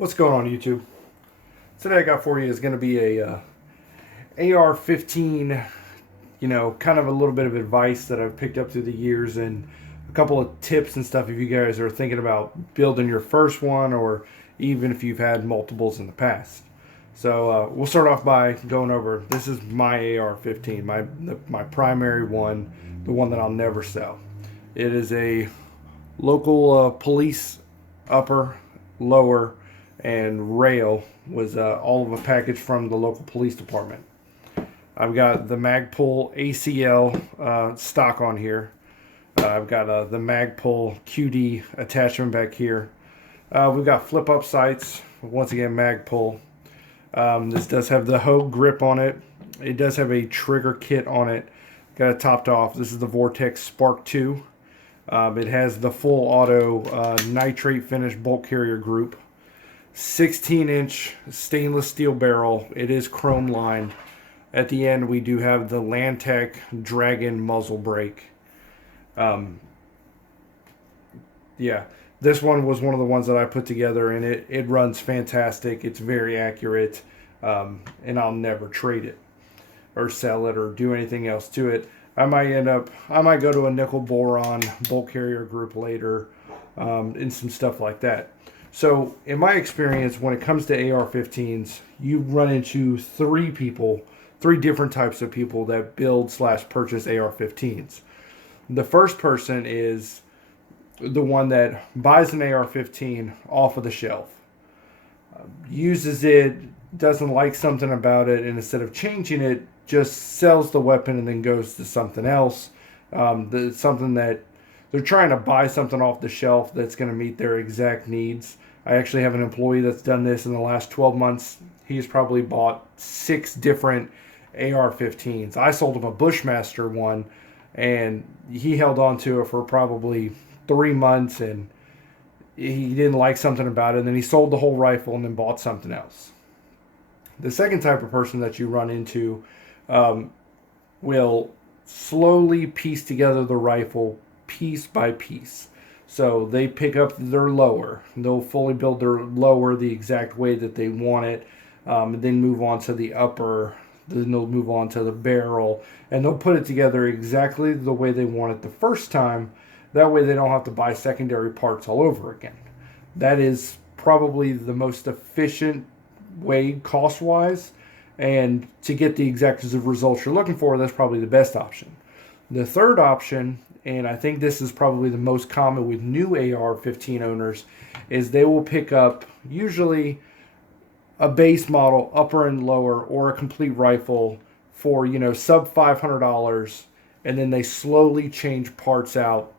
What's going on, YouTube? Today I got for you is going to be a AR-15, kind of a little bit of advice that I've picked up through the years and a couple of tips and stuff if you guys are thinking about building your first one or even if you've had multiples in the past. So we'll start off by going over, this is my AR-15, my primary one, the one that I'll never sell. It is a local police upper, lower, and rail was all of a package from the local police department. I've got the Magpul ACL stock on here. I've got the Magpul QD attachment back here. We've got flip up sights. Once again, Magpul. This does have the Hogue grip on it. It does have a trigger kit on it. Got it topped off. This is the Vortex Spark 2. It has the full auto nitrate finish bolt carrier group. 16-inch stainless steel barrel. It is chrome lined. At the end, we do have the Lantec Dragon muzzle brake. Yeah, this one was one of the ones that I put together, and it runs fantastic. It's very accurate, and I'll never trade it or sell it or do anything else to it. I might go to a nickel boron bolt carrier group later, and some stuff like that. So, in my experience, when it comes to AR-15s, you run into three different types of people that build/purchase AR-15s. The first person is the one that buys an AR-15 off of the shelf, uses it, doesn't like something about it, and instead of changing it, just sells the weapon and then goes to something else. Something that they're trying to buy something off the shelf that's going to meet their exact needs. I actually have an employee that's done this in the last 12 months. He's probably bought 6 different AR-15s. I sold him a Bushmaster one, and he held on to it for probably 3 months, and he didn't like something about it, and then he sold the whole rifle and then bought something else. The second type of person that you run into will slowly piece together the rifle piece by piece. So they pick up their lower. They'll fully build their lower the exact way that they want it, and then move on to the upper. Then they'll move on to the barrel, and they'll put it together exactly the way they want it the first time. That way they don't have to buy secondary parts all over again. That is probably the most efficient way cost-wise, and to get the exact results you're looking for, that's probably the best option. The third option, and I think this is probably the most common with new AR-15 owners, is they will pick up usually a base model, upper and lower, or a complete rifle for, sub $500, and then they slowly change parts out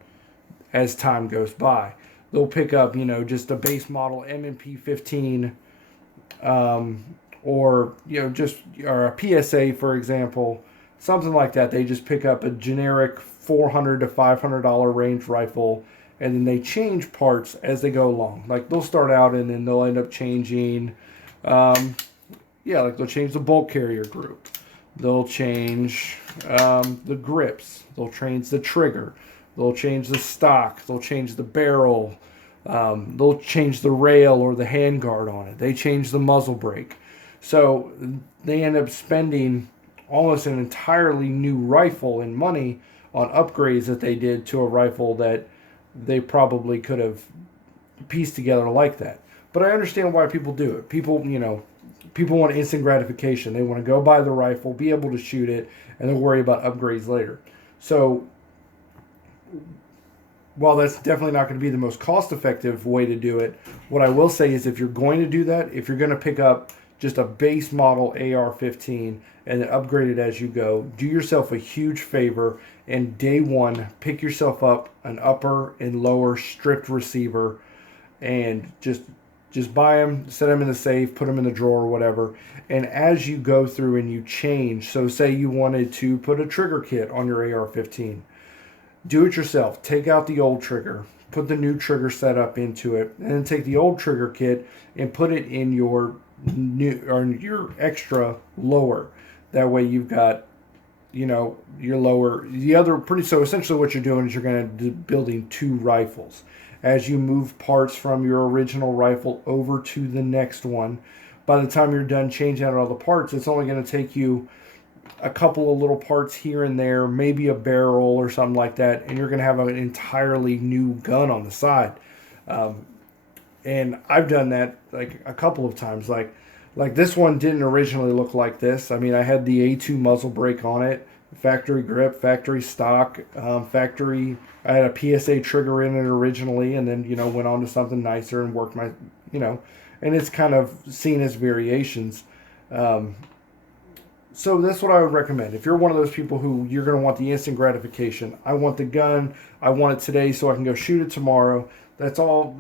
as time goes by. They'll pick up, just a base model M&P 15, or a PSA, for example, something like that. They just pick up a generic $400 to $500 range rifle, and then they change parts as they go along. Like they'll start out and then they'll end up changing, they'll change the bolt carrier group. They'll change the grips. They'll change the trigger. They'll change the stock. They'll change the barrel. They'll change the rail or the handguard on it. They change the muzzle brake. So they end up spending almost an entirely new rifle in money on upgrades that they did to a rifle that they probably could have pieced together like that. But I understand why people do it. People want instant gratification. They want to go buy the rifle, be able to shoot it, and then worry about upgrades later. So while that's definitely not going to be the most cost-effective way to do it, what I will say is if you're going to do that, if you're going to pick up just a base model AR-15 and then upgrade it as you go, do yourself a huge favor and day one, pick yourself up an upper and lower stripped receiver and just buy them, set them in the safe, put them in the drawer, whatever. And as you go through and you change, so say you wanted to put a trigger kit on your AR-15, do it yourself. Take out the old trigger, put the new trigger setup into it, and then take the old trigger kit and put it in your new or your extra lower. That way you've got, your lower, the other pretty. So essentially, what you're doing is you're going to be building 2 rifles. as you move parts from your original rifle over to the next one. By the time you're done changing out all the parts, it's only going to take you a couple of little parts here and there, maybe a barrel or something like that, and you're going to have an entirely new gun on the side. Um, and I've done that like a couple of times. Like this one didn't originally look like this. I mean, I had the A2 muzzle brake on it, factory grip, factory stock, factory. I had a PSA trigger in it originally, and then went on to something nicer and worked my, and it's kind of seen as variations. Um, so that's what I would recommend. If you're one of those people who you're going to want the instant gratification, I want the gun, I want it today so I can go shoot it tomorrow. That's all,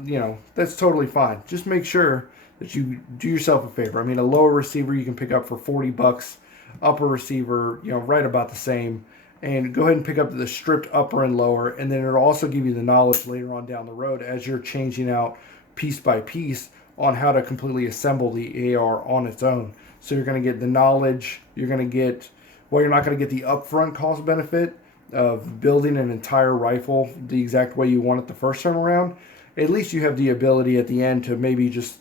that's totally fine. Just make sure that you do yourself a favor. I mean, a lower receiver you can pick up for $40, upper receiver, right about the same. And go ahead and pick up the stripped upper and lower, and then it'll also give you the knowledge later on down the road as you're changing out piece by piece on how to completely assemble the AR on its own. So you're going to get the knowledge, you're going to get, well, you're not going to get the upfront cost benefit of building an entire rifle the exact way you want it the first time around. At least you have the ability at the end to maybe just,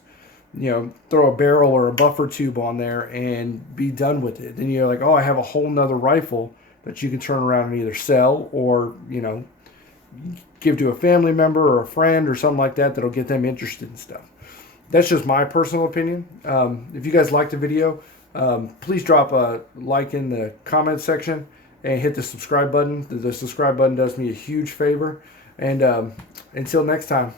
throw a barrel or a buffer tube on there and be done with it. Then you're like, oh, I have a whole nother rifle that you can turn around and either sell or, give to a family member or a friend or something like that that'll get them interested in stuff. That's just my personal opinion. If you guys liked the video, please drop a like in the comment section and hit the subscribe button. The subscribe button does me a huge favor. And until next time.